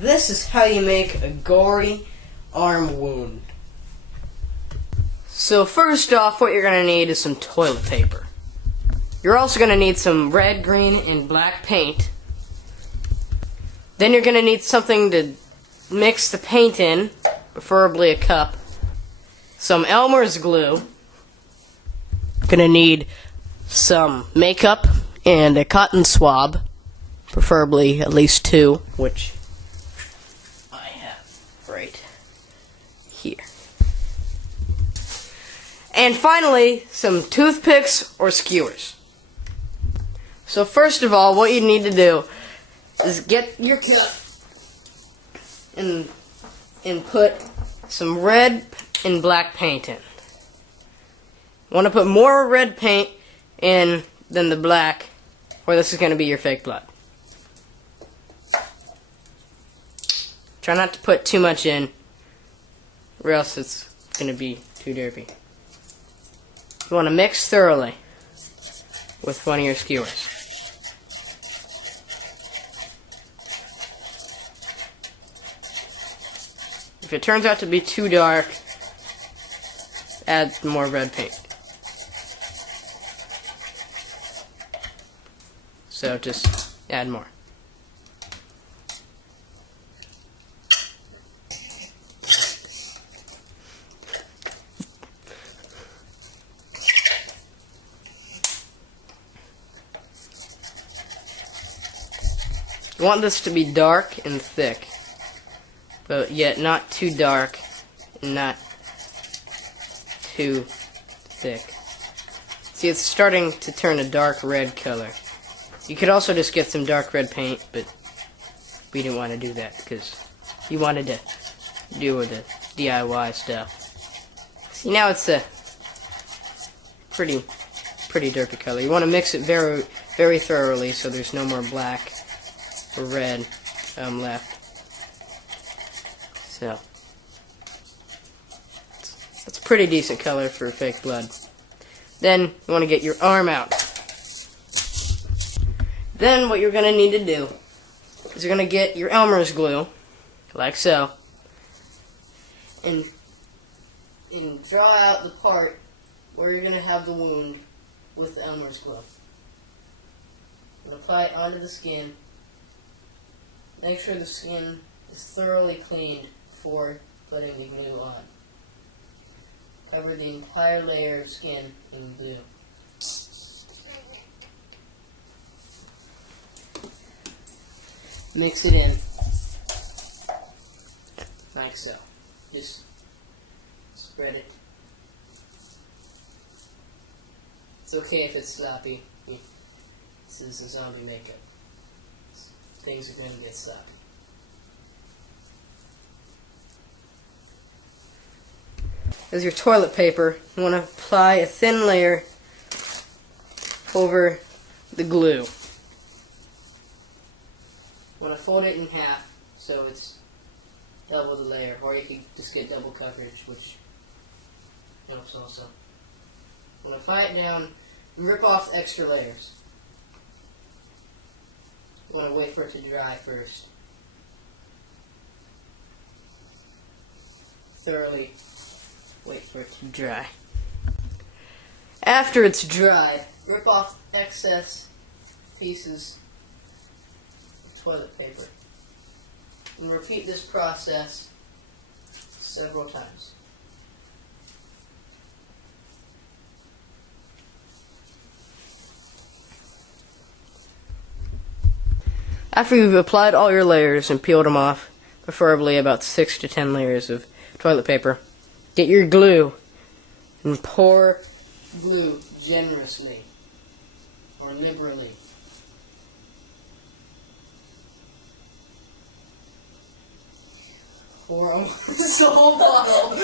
This is how you make a gory arm wound. So first off, what you're going to need is some toilet paper. You're also going to need some red, green, and black paint. Then you're going to need something to mix the paint in, preferably a cup. Some Elmer's glue. Going to need some makeup and a cotton swab, preferably at least 2, which I have right here. And finally, some toothpicks or skewers. So first of all, what you need to do is get your cup and put some red and black paint in. You want to put more red paint in than the black, or this is going to be your fake blood. Try not to put too much in, or else it's going to be too derpy. You want to mix thoroughly with one of your skewers. If it turns out to be too dark, add more red paint. So just add more. You want this to be dark and thick, but yet not too dark and not too thick. See, it's starting to turn a dark red color. You could also just get some dark red paint, but we didn't want to do that because we wanted to do with the DIY stuff. See, now it's a pretty derpy color. You want to mix it very thoroughly so there's no more black or red left. So that's a pretty decent color for fake blood. Then you want to get your arm out. Then what you're going to need to do is you're going to get your Elmer's glue, like so, and draw out the part where you're going to have the wound with the Elmer's glue. And apply it onto the skin. Make sure the skin is thoroughly cleaned before putting the glue on. Cover the entire layer of skin in glue. Mix it in, like so. Just spread it. It's okay if it's sloppy. This is a zombie makeup. Things are going to get sloppy. As your toilet paper, you want to apply a thin layer over the glue. You want to fold it in half so it's double the layer, or you can just get double coverage, which helps also. You want to apply it down and rip off the extra layers. You want to wait for it to dry first. Thoroughly wait for it to dry. After it's dry, rip off excess pieces of toilet paper. And repeat this process several times. After you've applied all your layers and peeled them off, preferably about 6 to 10 layers of toilet paper, get your glue and pour glue generously or liberally. Pour almost the whole bottle.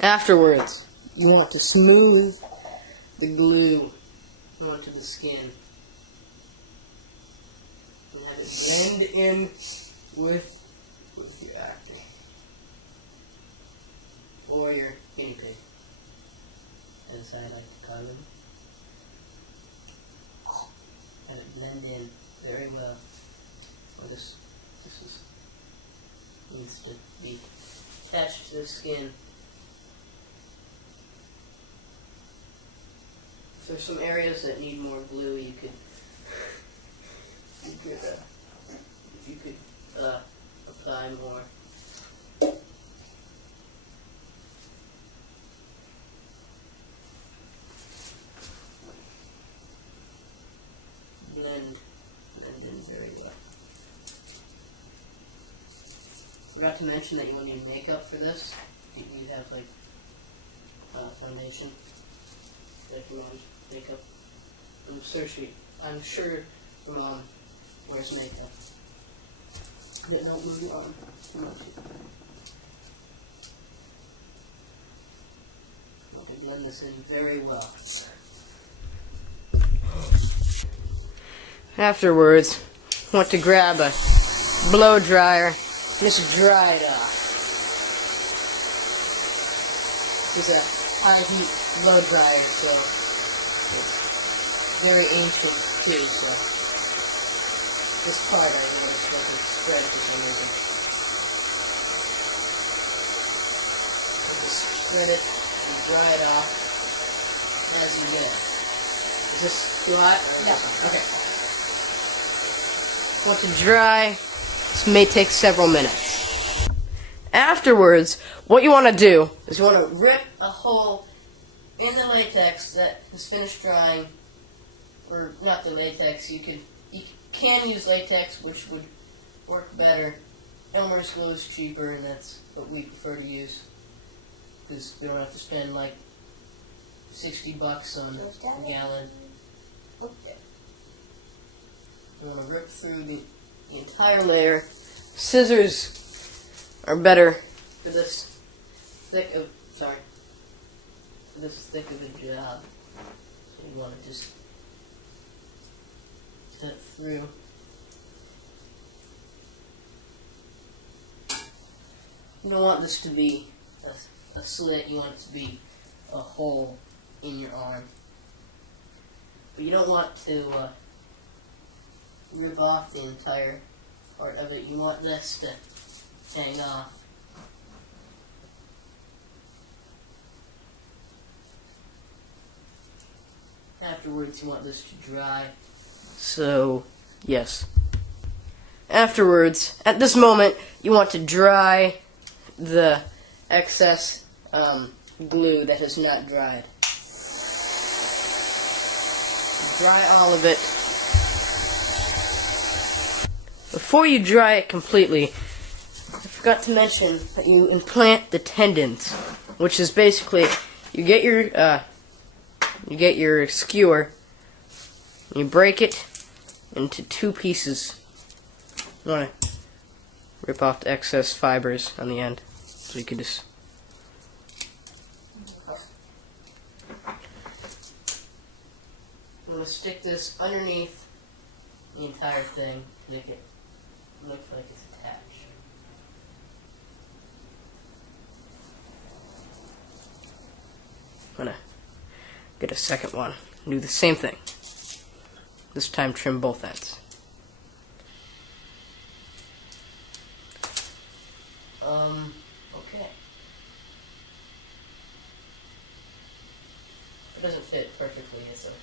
Afterwards, you want to smooth the glue onto the skin and have it blend in with your actor or your guinea pig, as I like to call them. Have it blend in very well. Well, this needs to be attached to the skin. If there's some areas that need more glue, you could apply more. Blend in very well. Forgot to mention that you will need makeup for this. You have like foundation, like your mom's makeup. I'm sure your mom wears makeup. Then don't move your arm. Okay, blend this in very well. Afterwards, want to grab a blow dryer, just dry it off. It's a high heat blow dryer, so it's very ancient too, so this part I noticed doesn't spread for some reason. So just spread it and dry it off as you get it. Is this too hot? Yeah. Okay. Want to dry. This may take several minutes. Afterwards, what you want to do is you want to rip a hole in the latex that is finished drying, or not the latex. You can use latex, which would work better. Elmer's glue is cheaper, and that's what we prefer to use because we don't have to spend like $60 on a gallon. You want to rip through the entire layer. Scissors are better for this thick of a job. So you want to just cut through. You don't want this to be a slit. You want it to be a hole in your arm. But you don't want to rip off the entire part of it. You want this to hang off. Afterwards, you want this to dry. So, yes. Afterwards, at this moment, you want to dry the excess glue that has not dried. Dry all of it. Before you dry it completely, I forgot to mention that you implant the tendons, which is basically you get your skewer, you break it into two pieces. You want to rip off the excess fibers on the end, so you can just. I'm going to stick this underneath the entire thing to make it look like it's attached. I'm going to get a second one and do the same thing. This time trim both ends. Okay. If it doesn't fit perfectly, it's okay.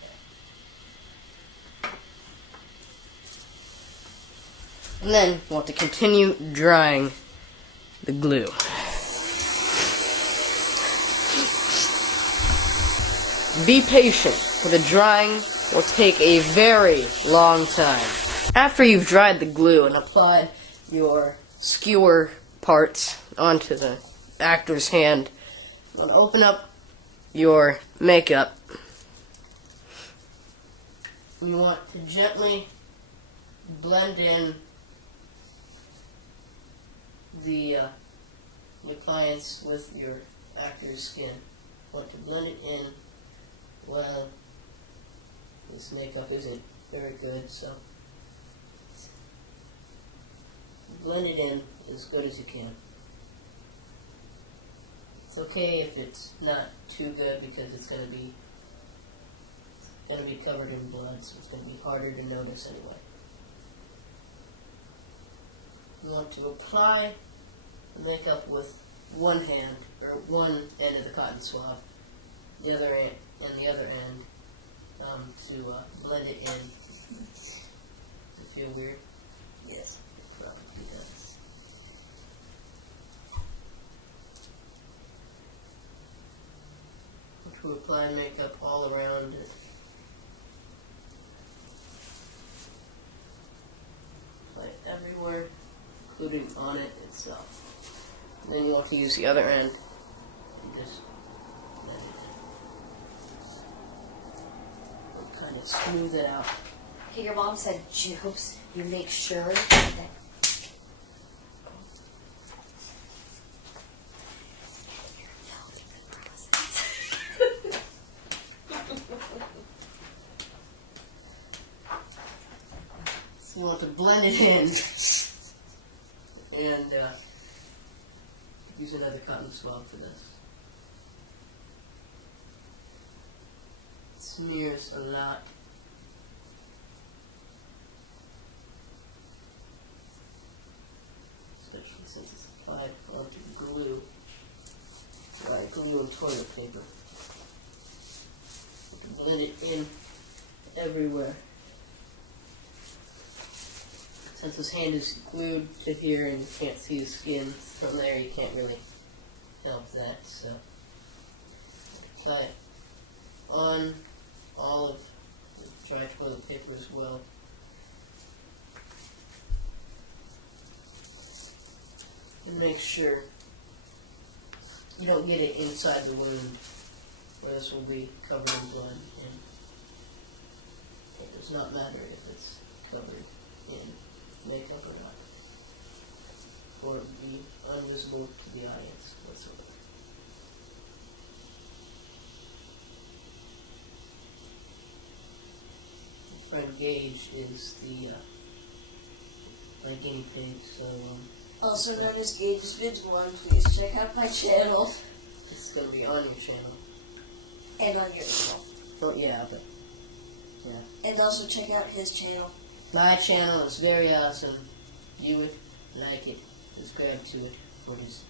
And then you want to continue drying the glue. Be patient, for the drying will take a very long time. After you've dried the glue and applied your skewer parts onto the actor's hand, you want to open up your makeup. You want to gently blend in the clients with your actor's skin. You want to blend it in. Well, this makeup isn't very good, so blend it in as good as you can. It's okay if it's not too good because it's going to be covered in blood, so it's going to be harder to notice anyway. You want to apply the makeup with one hand, or one end of the cotton swab, the other end, and the other end, to blend it in. Does it feel weird? Yes. It probably does. To apply makeup all around it. Apply it everywhere, including on it itself. And then you want to use the other end and just blend it. And kind of smooth it out. Hey, your mom said she hopes you make sure that. So you want to blend it in and use another cotton swab for this. It smears a lot. Especially since it's applied onto glue. Right, glue and toilet paper. You can blend it in everywhere. Since his hand is glued to here and you can't see his skin from there, you can't really help that. So apply it on all of the dry toilet paper as well. And make sure you don't get it inside the wound, where this will be covered in blood. And it does not matter if it's covered in makeup or not, or it would be invisible to the audience whatsoever. My friend Gage is the my guinea pig, so Also known as Gage's Vids 1, please check out my channel. It's going to be on your channel. And on yours as well. Oh yeah, but yeah. And also check out his channel. My channel is very awesome. You would like it. Subscribe to it for his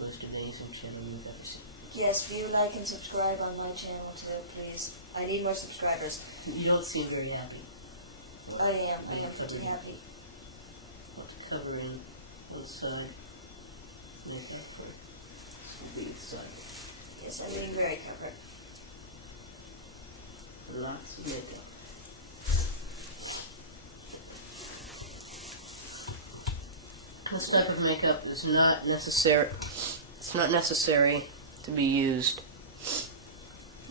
most amazing channel you've ever seen. Yes, view, like, and subscribe on my channel too, please. I need more subscribers. You don't seem very happy. I am. I am pretty happy. Want to cover in one side, makeup for the side. Yes, I'm being very covered. Lots of makeup. This type of makeup is not necessary. It's not necessary to be used,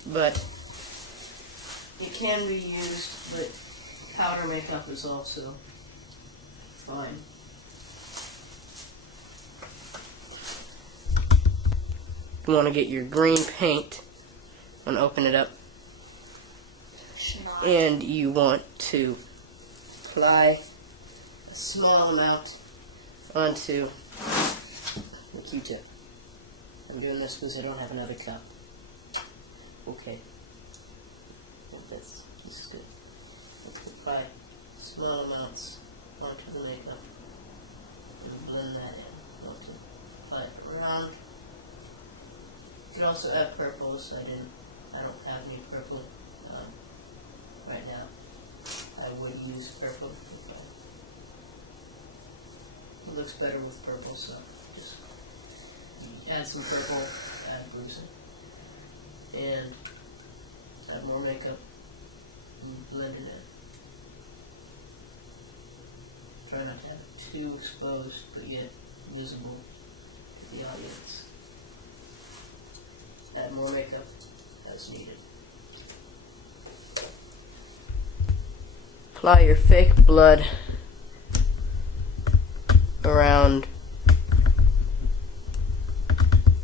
but it can be used. But powder makeup is also fine. You want to get your green paint and open it up, and you want to apply a small amount onto the Q-tip. I'm doing this because I don't have another cup. Okay. This is good. Let's apply small amounts onto the makeup and blend that in. Okay. Apply it around. You can also add purples. I don't have any purple right now. I would use purple. It looks better with purple, so just add some purple, add bruising, and add more makeup and blend it in. Try not to have it too exposed, but yet visible to the audience. Add more makeup as needed. Apply your fake blood around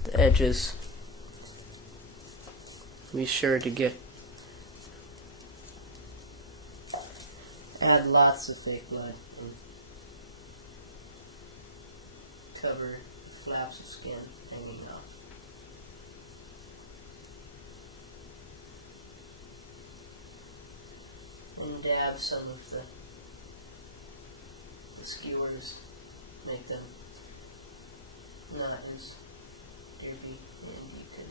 the edges. Be sure to add lots of fake blood and cover flaps of skin hanging off. And dab some of the skewer afterwards make them not as dirty, and you can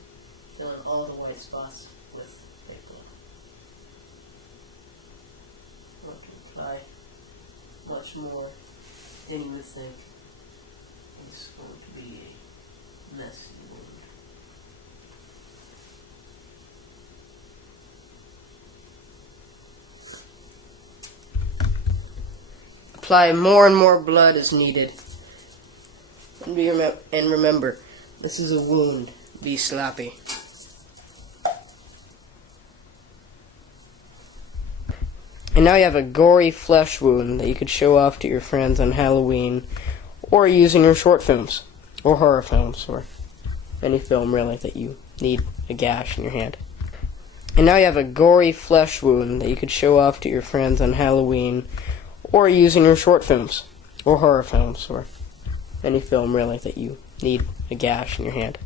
fill in all the white spots with lip glue. Want to apply much more than you would think. It's going to be a messy wound. Apply more and more blood as needed. And remember, this is a wound. Be sloppy. And now you have a gory flesh wound that you could show off to your friends on Halloween, or use in your short films, or horror films, or any film really that you need a gash in your hand. And now you have a gory flesh wound that you could show off to your friends on Halloween, or use in your short films, or horror films, or any film really that you need a gash in your hand.